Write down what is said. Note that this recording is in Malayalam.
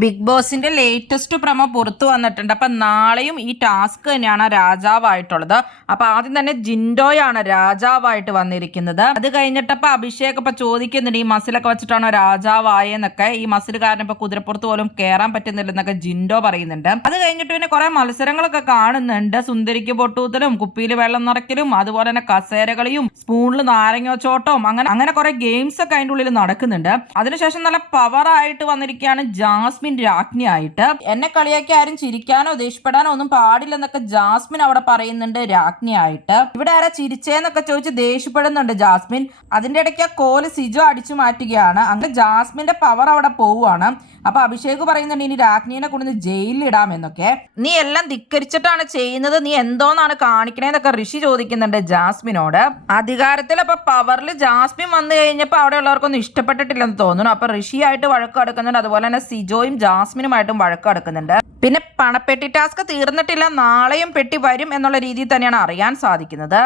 ബിഗ് ബോസിന്റെ ലേറ്റസ്റ്റ് പ്രമോ പുറത്തു വന്നിട്ടുണ്ട്. അപ്പൊ നാളെയും ഈ ടാസ്ക് തന്നെയാണ് രാജാവായിട്ടുള്ളത്. അപ്പൊ ആദ്യം തന്നെ ജിൻഡോയാണ് രാജാവായിട്ട് വന്നിരിക്കുന്നത്. അത് കഴിഞ്ഞിട്ടപ്പോ അഭിഷേക് ഇപ്പൊ ചോദിക്കുന്നുണ്ട് ഈ മസിലൊക്കെ വെച്ചിട്ടാണോ രാജാവായെന്നൊക്കെ. ഈ മസിൽ കാരണം ഇപ്പൊ കുതിരപ്പുറത്ത് പോലും കയറാൻ പറ്റുന്നില്ലെന്നൊക്കെ ജിൻഡോ പറയുന്നുണ്ട്. അത് കഴിഞ്ഞിട്ട് പിന്നെ കുറെ മത്സരങ്ങളൊക്കെ കാണുന്നുണ്ട്. സുന്ദരിക്ക് പൊട്ടൂത്തലും കുപ്പിയിൽ വെള്ളം നിറയ്ക്കലും അതുപോലെ തന്നെ കസേരകളിയും സ്പൂണിൽ നാരങ്ങോച്ചോട്ടവും അങ്ങനെ കുറെ ഗെയിംസ് ഒക്കെ അതിന്റെ ഉള്ളിൽ നടക്കുന്നുണ്ട്. അതിനുശേഷം നല്ല പവറായിട്ട് വന്നിരിക്കുകയാണ് ജാസ്മിൻ രാജ്ഞിയായിട്ട്. എന്നെ കളിയാക്കി ആരും ചിരിക്കാനോ ദേഷ്യപ്പെടാനോ ഒന്നും പാടില്ലെന്നൊക്കെ ജാസ്മിൻ അവിടെ പറയുന്നുണ്ട് രാജ്ഞിയായിട്ട്. ഇവിടെ ആരാ ചിരിച്ചേന്നൊക്കെ ചോദിച്ച് ദേഷ്യപ്പെടുന്നുണ്ട് ജാസ്മിൻ. അതിന്റെ ഇടയ്ക്ക് ആ കോല് സിജോ അടിച്ചു മാറ്റുകയാണ്. അങ്ങനെ ജാസ്മിന്റെ പവർ അവിടെ പോവുകയാണ്. അപ്പൊ അഭിഷേക് പറയുന്നുണ്ട് ഇനി രാജ്ഞിനെ കൊണ്ടുവന്ന് ജയിലിൽ ഇടാമെന്നൊക്കെ. നീ എല്ലാം ധിക്കരിച്ചിട്ടാണ് ചെയ്യുന്നത്, നീ എന്തോന്നാണ് കാണിക്കണേന്നൊക്കെ ഋഷി ചോദിക്കുന്നുണ്ട് ജാസ്മിനോട്. അധികാരത്തിൽ അപ്പൊ പവറിൽ ജാസ്മിൻ വന്നു കഴിഞ്ഞപ്പോ അവിടെ ഉള്ളവർക്കൊന്നും ഇഷ്ടപ്പെട്ടിട്ടില്ലെന്ന് തോന്നുന്നു. അപ്പൊ ഋഷിയായിട്ട് വഴക്ക് കിടക്കുന്നുണ്ട്. അതുപോലെ തന്നെ സിജോയും ജാസ്മിനുമായിട്ടും വഴക്ക് കിടക്കുന്നുണ്ട്. പിന്നെ പണപ്പെട്ടി ടാസ്ക് തീർന്നിട്ടില്ല, നാളെയും പെട്ടി വരും എന്നുള്ള രീതിയിൽ തന്നെയാണ് അറിയാൻ സാധിക്കുന്നത്.